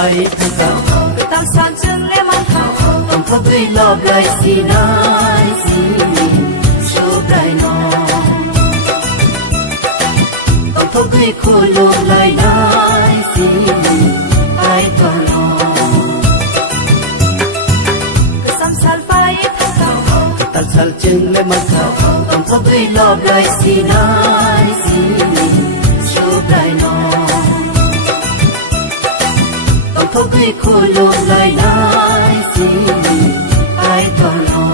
ทั้งเก่าก็ตามสารจึงและมันเขาต้องทบด้วยรอบไรสีนายสีชูไรนอต้องทบด้วยคู่ลมไรนายสีไอตอนนอก็สามสารไฟทั้งเก่าก็ตัดสารจึงและมันเขาต้องทบด้วยรอบไรสีนายสีชูไรนอทบด้วยคู่ลมลายน้ำสีไอตอนนอ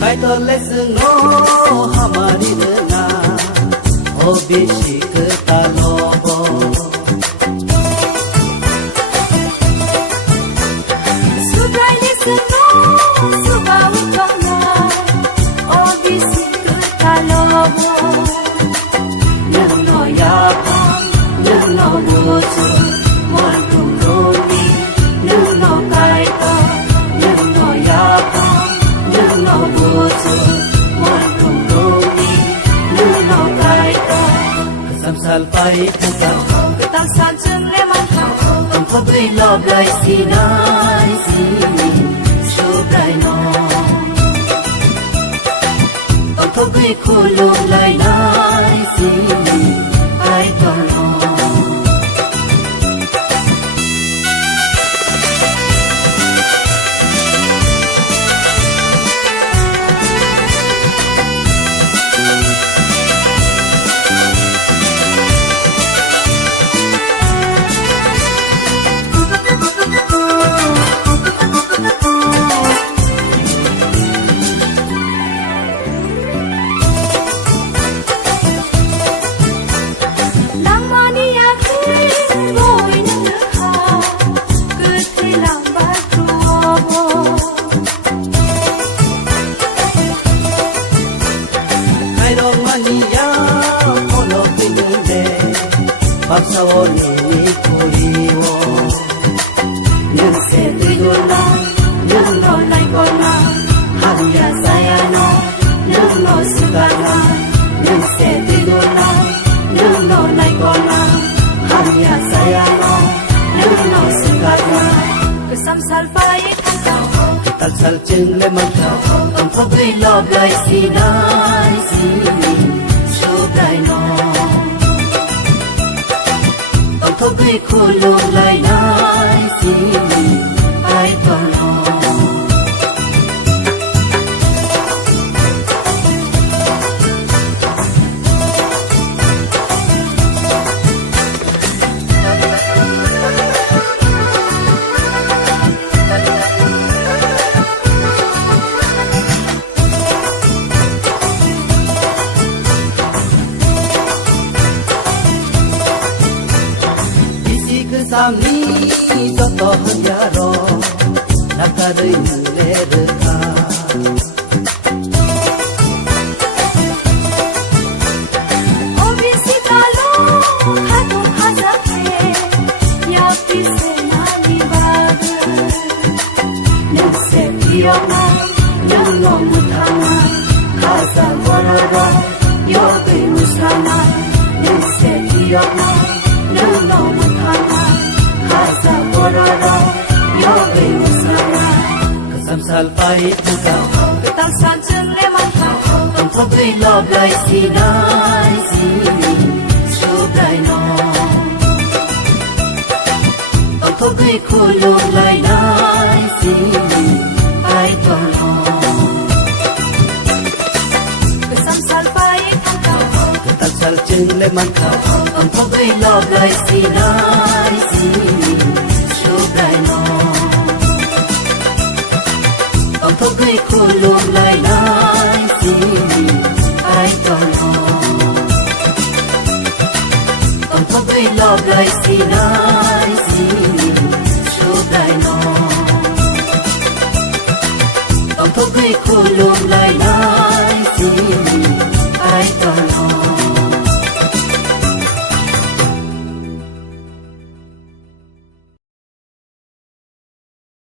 Kaitole sungo hamari na obishik talobo Subraili sungo subawutona obishik talobo Nano yapa nano buju Mwantung rogi nano kaito Nano yapa nano buju Mwantung rogi nano kaito Kesamsal pai tangkau Ketangsan jeng le mangkauต้องทบด้วยรอบไรสีนายสีชูไรนอต้องทบด้วยคู่ลมลายนายสีไอตอนนอPasawoni ni kuliwo Nung se tuyola Nung no nai kona Haruya sayano Nung no sugana Nung se tuyola Nung no nai kona Haruya sayano Nung no sugana Kesam salfai tangkau Tal sal cheng le mangkau Tong thop dui lob lai si nai si Shu dai noทบด้วยคู่ลมลายน้ำสีไอตอนนอSamni joto hanjaro nakarai lerka Obisi talo hatu hazake yapi se nalibag Nse piyama nyano mutama kaza warara yogi musana Nse piyama nyano mutama Kaza warara yogi musana Kesamsal pai tangkau Ketangsan jeng le mangkauต้องทบด้วยรอบไรสีนายสีชูไรนอต้องทบด้วยคู่ลมลายนายสีไอตอนนอ Kesam salfai tangkau Ketal sal cheng le mangkauต้องทบด้วยรอบไรสีนายสีชูไรนอต้องทบด้วยคู่ลมลายนายสีไอตอนนอต้องทบด้วยรอบไรสีนายสีชูไรนอ ทุกให้คู่ลมลอยน้ำ